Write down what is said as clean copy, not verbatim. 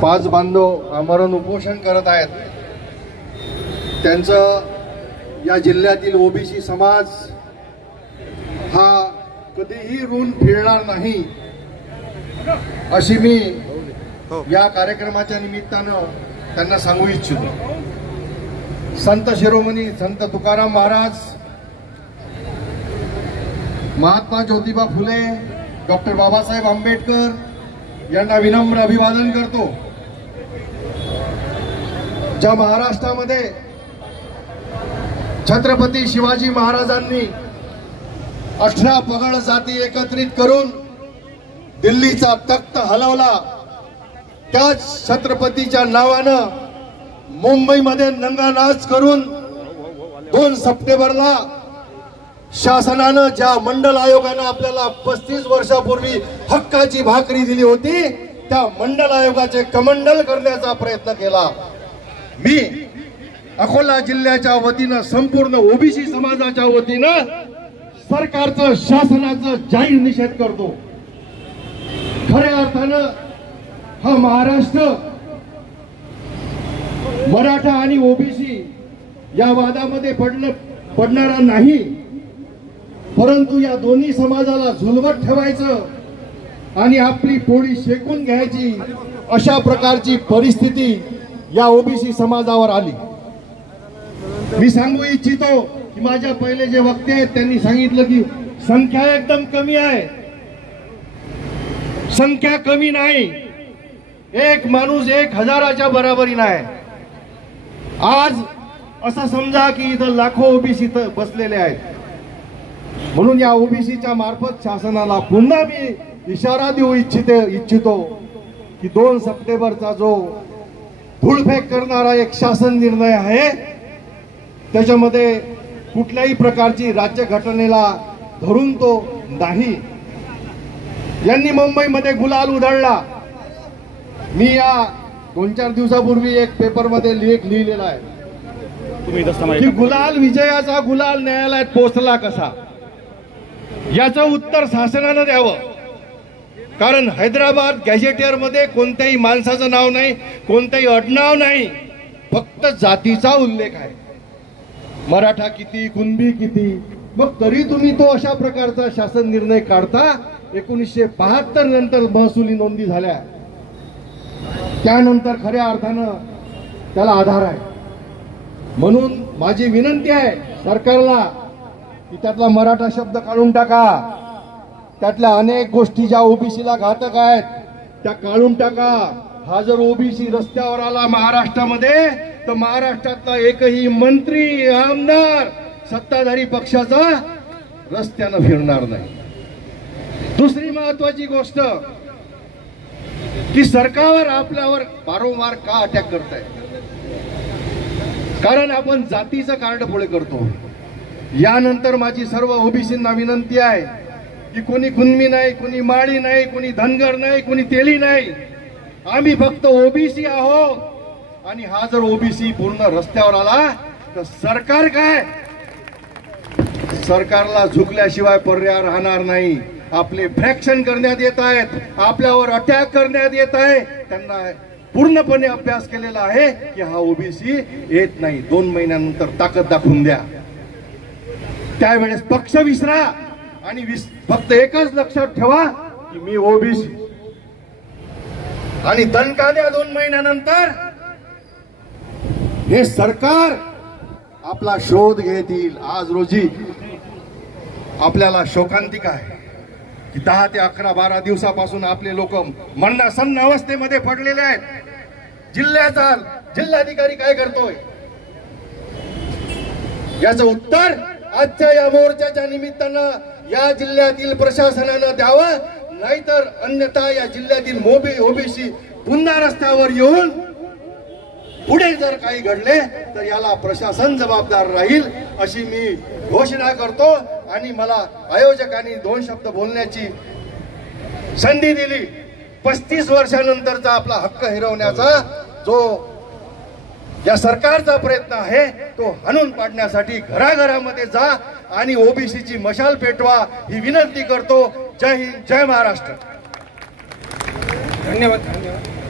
पाच बांधव आमरण उपोषण करत आहेत। त्यांचं या जिल्ह्यातील ओबीसी समाज हा कधीही ऋण फेडणार नाही अशी मी या कार्यक्रमाच्या निमित्तानं त्यांना सांगू इच्छितो। संत शिरोमणी संत तुकाराम महाराज, महात्मा ज्योतिबा फुले, डॉक्टर बाबासाहेब आंबेडकर यांना विनम्र अभिवादन करतो। ज्या महाराष्ट्रामध्ये छत्रपती शिवाजी महाराजांनी 18 पगड जाती एकत्रित करून दिल्लीचा तख्त हलवला, त्याच छत्रपतीच्या नावानं मुंबईमध्ये नंगानाच करून 2 सप्टेंबरला शासनानं ज्या मंडल आयोगानं आपल्याला 35 वर्षापूर्वी हक्काची भाकरी दिली होती, त्या मंडल आयोगाचे कमंडल करण्याचा प्रयत्न केला। मी अकोला जिल्ह्याच्या वतीनं संपूर्ण ओबीसी समाजाच्या वतीनं सरकारचं शासनाचं जाहीर निषेध करतो। खऱ्या अर्थानं हा महाराष्ट्र मराठा आणि ओबीसी या वादामध्ये पडणारा नाही, परंतु या दोन्ही समाजाला झुलवत ठेवायचं आणि आपली पोळी शेकून घ्यायची अशा प्रकारची परिस्थिती या ओबीसी समाजावर आली। मी सांगू इच्छितो की माझ्या पहिले जे वक्ते आहेत त्यांनी सांगितलं की संख्या एकदम कमी आहे। संख्या कमी नाही, एक माणूस 1000च्या बराबरी नाही। आज असं समजा की इथं लाखो ओबीसी बसलेले आहेत, म्हणून या ओबीसीच्या मार्फत शासनाला पुन्हा मी इशारा देऊ इच्छितो की 2 सप्टेंबरचा जो धूळफेक करणारा एक शासन निर्णय आहे, त्याच्यामध्ये कुठल्याही प्रकारची राज्यघटनेला धरून तो नाही। यांनी मुंबईमध्ये गुलाल उधळला। मी या 2-4 दिवसापूर्वी एक पेपरमध्ये लेख लिहिलेला आहे की गुलाल विजयाचा गुलाल न्यायालयात पोहोचला कसा, याचं उत्तर शासनानं द्यावं। कारण हैदराबाद गॅझेटियर मध्ये कोणत्याही माणसाचं नाव नाही, कोणतेही आडनाव नाही, फक्त जातीचा उल्लेख आहे। मराठा किती, कुणबी किती, मग तरी तुम्ही तो अशा प्रकारचा शासन निर्णय काढता। 1972 नंतर महसुली नोंदी झाल्या, त्यानंतर खऱ्या अर्थानं त्याला आधार आहे। म्हणून माझी विनंती आहे सरकारला की त्यातला मराठा शब्द काढून टाका, त्यातल्या अनेक गोष्टी ज्या ओबीसीला घातक आहेत त्या काढून टाका। हा जर ओबीसी रस्त्यावर आला महाराष्ट्रामध्ये तर महाराष्ट्रातला एकही मंत्री, आमदार सत्ताधारी पक्षाचा रस्त्यानं फिरणार नाही। दुसरी महत्वाची गोष्ट की सरकार आपल्यावर वारंवार का अटॅक करताय, कारण आपण जातीचं कार्ड करतो। यानंतर माझी सर्व ओबीसींना विनंती आहे की कोणी कुणबी नाही, कोणी माळी नाही, कोणी धनगर नाही, कोणी तेली नाही, आम्ही फक्त ओबीसी आहोत। आणि हा जर ओबीसी पूर्ण रस्त्यावर आला तर सरकार काय, सरकारला झुकल्याशिवाय पर्याय राहणार नाही। आपले फ्रॅक्शन करण्यात येत आहेत, आपल्यावर अटॅक करण्यात येत आहे। त्यांना पूर्णपणे अभ्यास केलेला आहे की हा ओबीसी येत नाही, 2 महिन्यानंतर ताकद दाखवून द्या। त्यावेळेस पक्ष विसरा आणि फक्त एकच लक्षात ठेवा की मी ओबीसी, आणि दणका द्या 2 महिन्यानंतर हे सरकार आपला शोध घेतील। आज रोजी आपल्याला शोकांतिका आहे की 10 ते 11, 12 दिवसापासून आपले लोक मरणासन्न अवस्थेमध्ये पडलेले आहेत। जिल्हाधिकारी काय करतोय याचं उत्तर आजच्या या मोर्चाच्या निमित्तानं या जिल्ह्यातील प्रशासनानं द्यावं, नाहीतर अन्यथा या जिल्ह्यातील ओबीसी पुन्हा रस्त्यावर येऊन पुढे जर काही घडले तर याला प्रशासन जबाबदार राहील अशी मी घोषणा करतो। आणि मला आयोजकांनी 2 शब्द बोलण्याची संधी दिली। 35 वर्षानंतरचा आपला हक्क हिरवण्याचा जो या सरकारचा प्रयत्न आहे तो हाणून पाडण्यासाठी घराघरामध्ये जा आणि ओबीसीची मशाल पेटवा ही विनंती करतो। जय हिंद, जय महाराष्ट्र। धन्यवाद.